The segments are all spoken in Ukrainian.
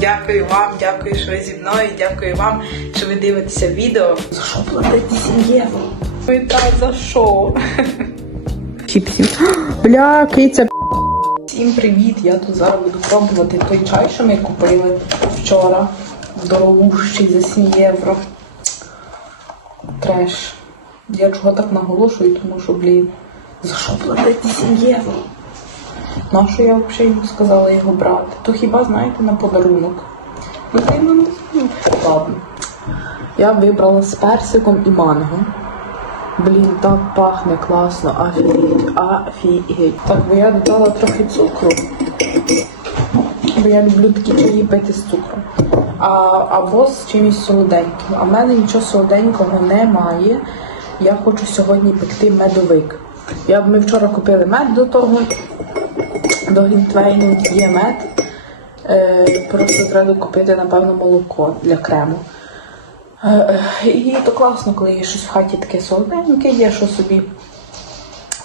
Дякую вам, дякую, що ви зі мною. Дякую вам, що ви дивитеся відео. За що платити 7 євро? Питай за що? Чіпсів. Бля, киця. Всім привіт! Я тут зараз буду пробувати той чай, що ми купили вчора. Дорогущий за 7 євро. Треш. Я чого так наголошую, тому що, блін, за що платити 7 євро? На що я взагалі йому сказала його брати? То хіба, знаєте, на подарунок? Ну, ну, ладно. Я вибрала з персиком і манго. Блін, так пахне класно, офігеть, офігеть. Так, бо я додала трохи цукру. Бо я люблю такі чаї пити з цукром. А, або з чимось солоденьким. А в мене нічого солоденького немає. Я хочу сьогодні пекти медовик. Я, ми вчора купили мед до того, до Глінтвейну є мед. Е, просто треба купити, напевно, молоко для крему. Е, е, І то класно, коли є щось в хаті таке солоденьке, є що собі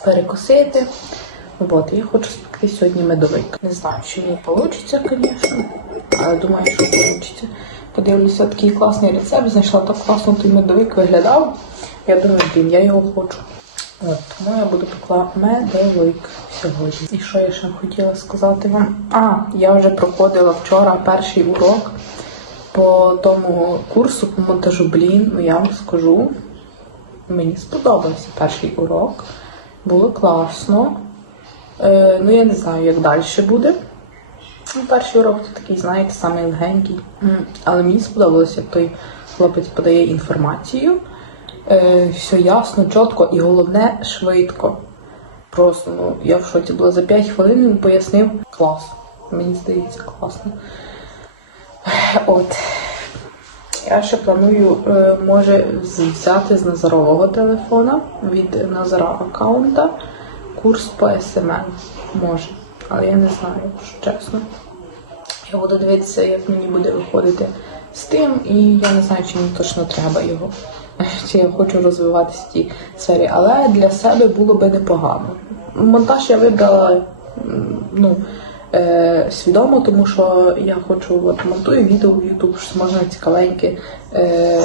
перекусити. От, я хочу спекти сьогодні медовик. Не знаю, чи мені вийде, звісно, але думаю, що вийде. Подивлюся, такий класний рецепт, знайшла так класно той медовик виглядав. Я думаю, блін, я його хочу. От, тому я буду пекла медовик сьогодні. І що я ще хотіла сказати вам? А, я вже проходила вчора перший урок по тому курсу по монтажу блін. Ну я вам скажу, мені сподобався перший урок. Було класно. Е, ну я не знаю, як далі буде. Ну, перший урок то такий, знаєте, самий легенький. Але мені сподобалося, як той хлопець подає інформацію. Е, все ясно, чітко і головне швидко. Просто ну я в шоці була за 5 хвилин він пояснив клас. Мені здається, класно. От. Я ще планую, е, може, взяти з Назарового телефона від Назара аккаунта курс по SMM. Може. Але я не знаю, якщо чесно. Я буду дивитися, як мені буде виходити з тим, і я не знаю, чи мені точно треба його. Чи я хочу розвиватися в тій сфері. Але для себе було би непогано. Монтаж я вибрала ну, е, свідомо, тому що я хочу от, монтую відео в YouTube, щось можна цікавеньке. Е,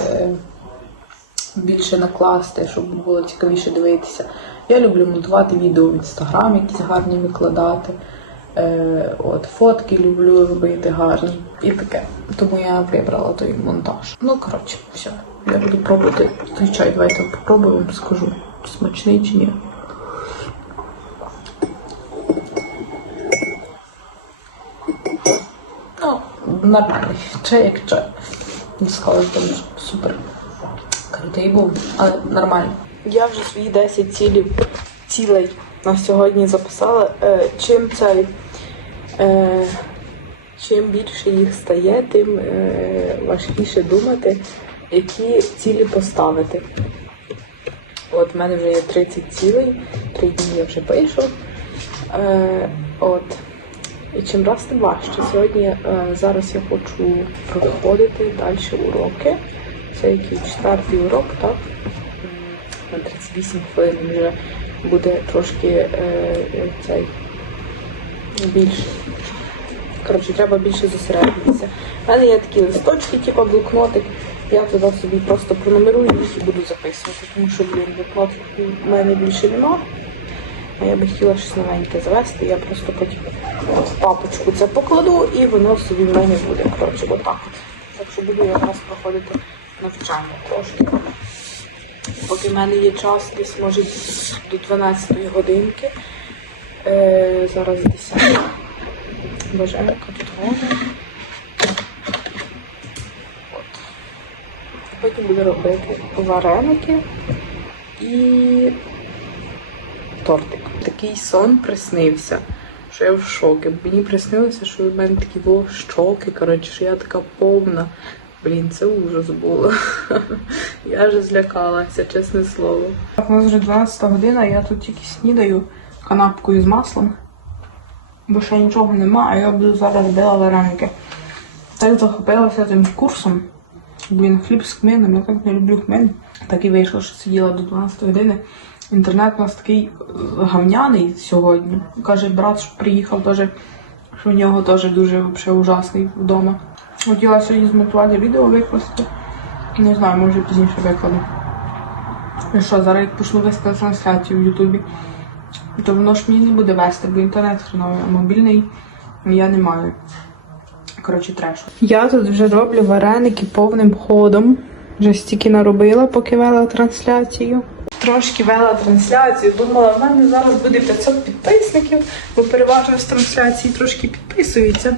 більше накласти, щоб було цікавіше дивитися. Я люблю монтувати відео в інстаграм, якісь гарні викладати. Е, от, фотки люблю робити гарні і таке. Тому я вибрала той монтаж. Ну, коротше, все. Я буду пробувати той чай. Давайте попробую, вам скажу, смачний чи ні. Ну, нормальний. Чай як чай. Не сказала, що супер крутий був, але нормально. Я вже свої 10 цілів, цілей на сьогодні записала. Е, чим цей, чим більше їх стає, тим е, важкіше думати, які цілі поставити. От в мене вже є 30 цілей, 3 дні я вже пишу. Е, от. І чим раз тим важче. Сьогодні е, зараз я хочу проходити далі уроки. Це який четвертий урок, так? На 38 хвилин вже буде трошки е, цей більше. Коротше, треба більше зосередитися. У мене є такі листочки, типу блокнотик. Я туди собі просто пронумерую їх і буду записувати, тому що, блін, блокнотик у мене більше нема. А я би хотіла щось новеньке завести, я просто потім в папочку це покладу і воно собі в мене буде. Коротше, отак от. Так що буду якраз проходити навчання трошки. Поки в мене є час, десь може до 12 годинки. Е, зараз 10. Боже, яка тут гарна. От. Потім буду робити вареники і тортик. Такий сон приснився, що я в шокі. Мені приснилося, що в мене такі було щоки, коротше, що я така повна. Блін, це ужас було. Я вже злякалася, чесне слово. У нас вже 12 година, я тут тільки снідаю канапкою з маслом. Бо ще нічого нема, а я буду зараз била вареники. Так захопилася тим курсом. Блін, хліб з хмелем, я так не люблю хмель. Так і вийшло, що сиділа до 12 години. Інтернет у нас такий е, гавняний сьогодні. Каже, брат, що приїхав теж, що в нього теж дуже вообще ужасний вдома. Хотіла сьогодні змонтувати відео викласти. Не знаю, може пізніше викладу. І що, зараз як почну вести трансляцію в Ютубі, то воно ж мені не буде вести, бо інтернет хреновий, а мобільний я не маю. Коротше, треш. Я тут вже роблю вареники повним ходом. Вже стільки наробила, поки вела трансляцію. Трошки вела трансляцію. Думала, в мене зараз буде 500 підписників, бо переважно з трансляції трошки підписуються.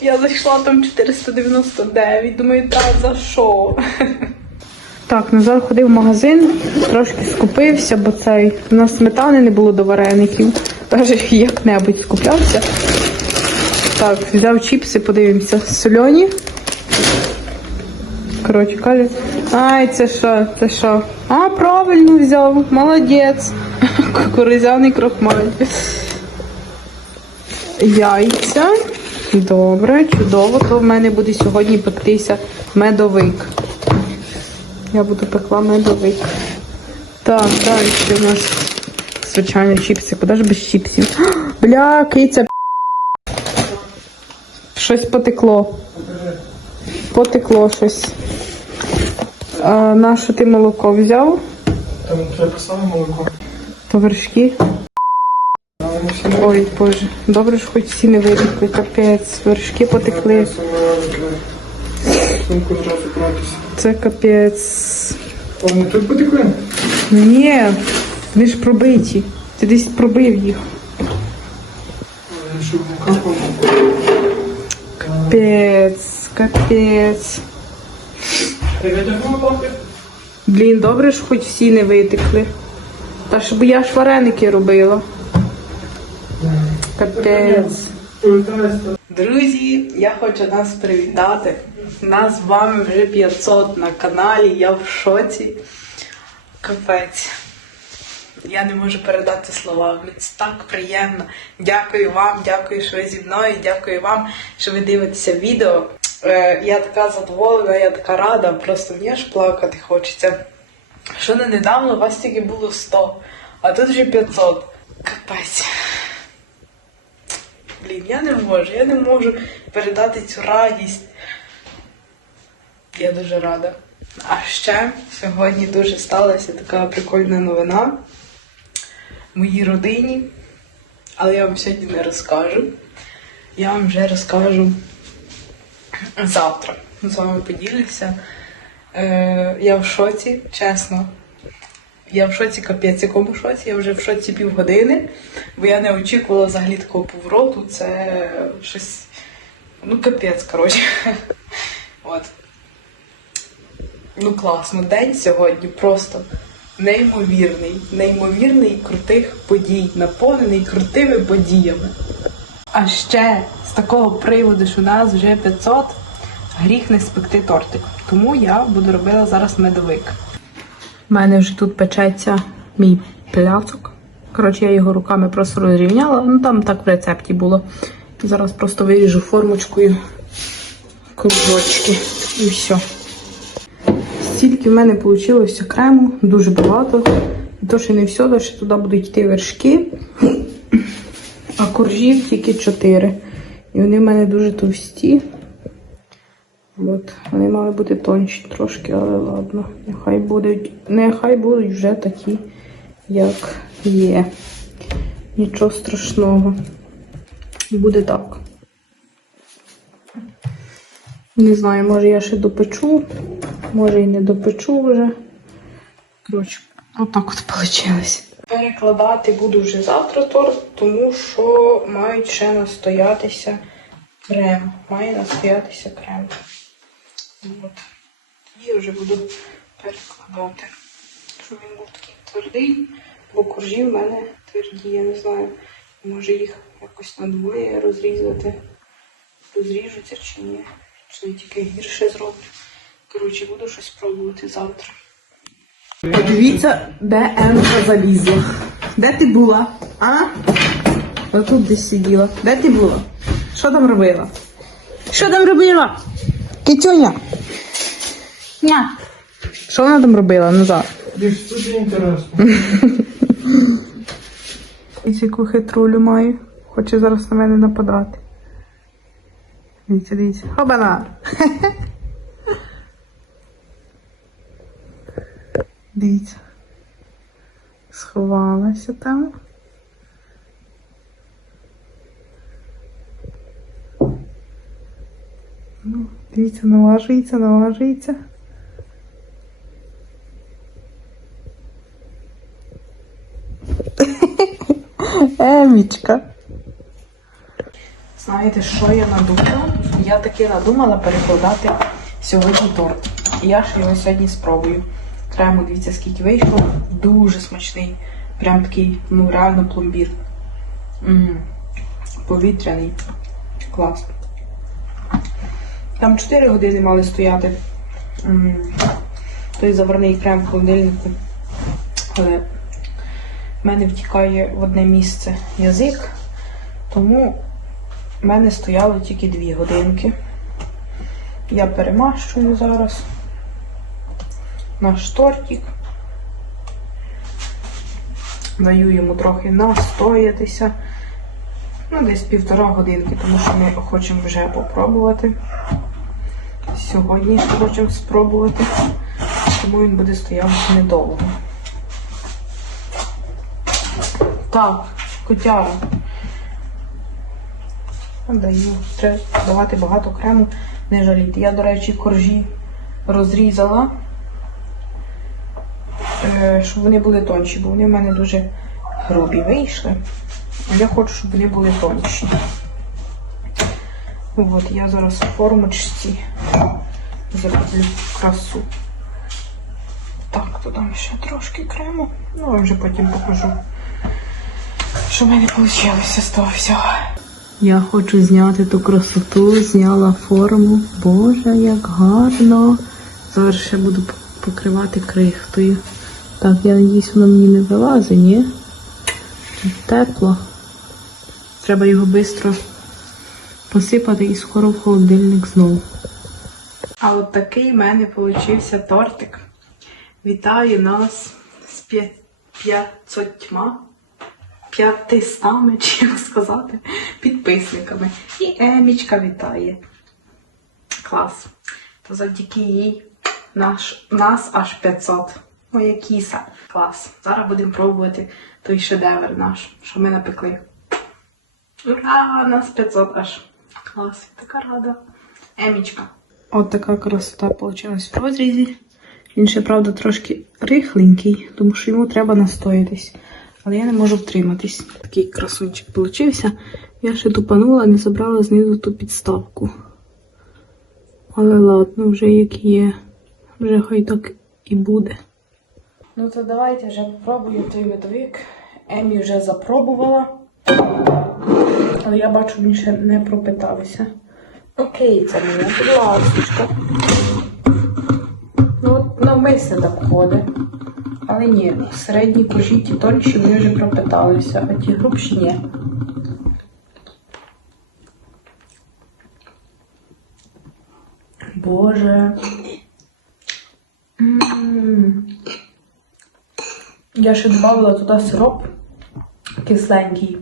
Я зайшла там 499. Думаю, та за що? Так, Назар ходив в магазин, трошки скупився, бо цей у нас сметани не було до вареників. Навіть як-небудь скуплявся. Так, взяв чіпси, подивимося. Сольоні. Коротше, каже. Ай, це що? Це що? А, правильно взяв. Молодець. Кукурузяний крохмаль. Яйця. Добре, чудово. То в мене буде сьогодні пектися медовик. Я буду пекла медовик. Так, далі у нас звичайно чіпси. Куди ж без чіпсів? Бля, киця. Щось потекло. Потекло щось. А, на що ти молоко взяв? Там треба саме молоко. То вершки. Але ми всі не Ой, боже. Добре, що хоч всі не витекли. Капець. Вершки потекли. Сумку братися. Це капець. Вони тут потекли? Ні, вони ж пробиті. Ти десь пробив їх. Капець, капець. Блін, добре ж хоч всі не витекли. Та щоб я ж вареники робила. Капець. Друзі, я хочу нас привітати. Нас з вами вже 500 на каналі. Я в шоці. Капець. Я не можу передати слова. Це так приємно. Дякую вам, дякую, що ви зі мною. Дякую вам, що ви дивитеся відео. Е, я така задоволена, я така рада. Просто мені аж плакати хочеться. Що не недавно у вас тільки було 100, а тут вже 500. Капець. Блін, я не можу, я не можу передати цю радість. Я дуже рада. А ще сьогодні дуже сталася така прикольна новина моїй родині. Але я вам сьогодні не розкажу. Я вам вже розкажу завтра. З вами поділюся. Е, я в шоці, чесно. Я в шоці капець, якому шоці, я вже в шоці півгодини, бо я не очікувала взагалі такого повороту. Це щось. Ну, капець, коротше. От. Ну, класно. День сьогодні просто неймовірний, неймовірний крутих подій, наповнений крутими подіями. А ще з такого приводу, що у нас вже 500, гріх не спекти тортик. Тому я буду робила зараз медовик. У мене вже тут печеться мій пляцок. Коротше, я його руками просто розрівняла. Ну там так в рецепті було. Зараз просто виріжу формочкою кружочки і все. Стільки в мене вийшло крему, дуже багато. І то, що не все, то ще туди будуть йти вершки, а коржів тільки 4. І вони в мене дуже товсті. От, вони мали бути тонші трошки, але ладно. Нехай будуть, нехай будуть вже такі, як є. Нічого страшного. Буде так. Не знаю, може я ще допечу, може і не допечу вже. Коротше, отак от вийшло. Перекладати буду вже завтра торт, тому що мають ще настоятися крем. Має настоятися крем. Тоді вже буду перекладати. Щоб він був такий твердий, бо коржі в мене тверді, я не знаю. Може їх якось на двоє розрізати. Розріжуться чи ні. Чи тільки гірше зроблю. Коротше, буду щось пробувати завтра. Подивіться, де Енка залізла. Де ти була? А? Отут десь сиділа. Де ти була? Що там робила? Що там робила? Китюня. Ня. Що вона там робила назад? Дивись, дуже інтересно. Ось яку хитрулю маю. Хоче зараз на мене нападати. Дивіться, дивіться. Хобана! Дивіться. Сховалася там. Дивіться, налажується, налажується. Емічка. Знаєте, що я надумала? Я таки надумала перекладати сьогодні торт. І я ж його сьогодні спробую. Прямо дивіться, скільки вийшло. Дуже смачний. Прям такий, ну реально пломбір. М, Повітряний. Клас. Там 4 години мали стояти. Той заварний крем в холодильнику. Але в мене втікає в одне місце язик. Тому в мене стояло тільки 2 годинки. Я перемащую зараз наш тортик. Даю йому трохи настоятися. Ну, десь півтора годинки, тому що ми хочемо вже попробувати. Сьогодні хочемо спробувати, тому він буде стояти недовго. Так, котяра. Даю. Треба давати багато крему, не жаліти. Я, до речі, коржі розрізала, е, щоб вони були тонші, бо вони в мене дуже грубі вийшли. Я хочу, щоб вони були тонші. От, я зараз в формочці зроблю красу. Так, додам ще трошки крему. Ну, а вже потім покажу, що в мене вийшло з того всього. Я хочу зняти ту красоту, зняла форму. Боже, як гарно. Зараз ще буду покривати крихтою. Так, я надіюсь, воно мені не вилазить, ні? Тепло. Треба його швидко посипати і скоро в холодильник знову. А от такий в мене получився тортик. Вітаю нас з п'я- п'ятсотьма, п'ятистами, чи як сказати, підписниками. І Емічка вітає. Клас. То завдяки їй наш, нас аж 500. Моя кіса. Клас. Зараз будемо пробувати той шедевр наш, що ми напекли. Ура! Нас 500 аж. Клас. Така рада. Емічка. От така красота вийшла в розрізі. Він ще, правда, трошки рихленький, тому що йому треба настоятись. Але я не можу втриматись. Такий красунчик получився. Я ще тупанула, не забрала знизу ту підставку. Але ладно, вже як є. Вже хай так і буде. Ну то давайте вже попробую той медовик. Емі вже запробувала. Але я бачу, він ще не пропитався. Окей, це мене, будь ласка. Ну, навмисне так ходить. Але ні, середні кожі ті тонші вони вже пропиталися, а ті грубші ні. Боже. М. Я ще додала туди сироп кисленький.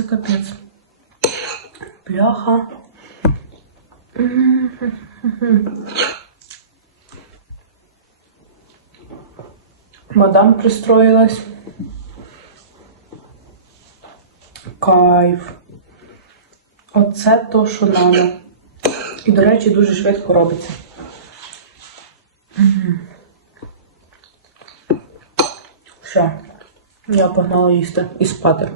Це капець. Бляха. Мадам пристроїлась. Кайф. Оце то, що надо. І, до речі, дуже швидко робиться. Все. Я погнала їсти і спати.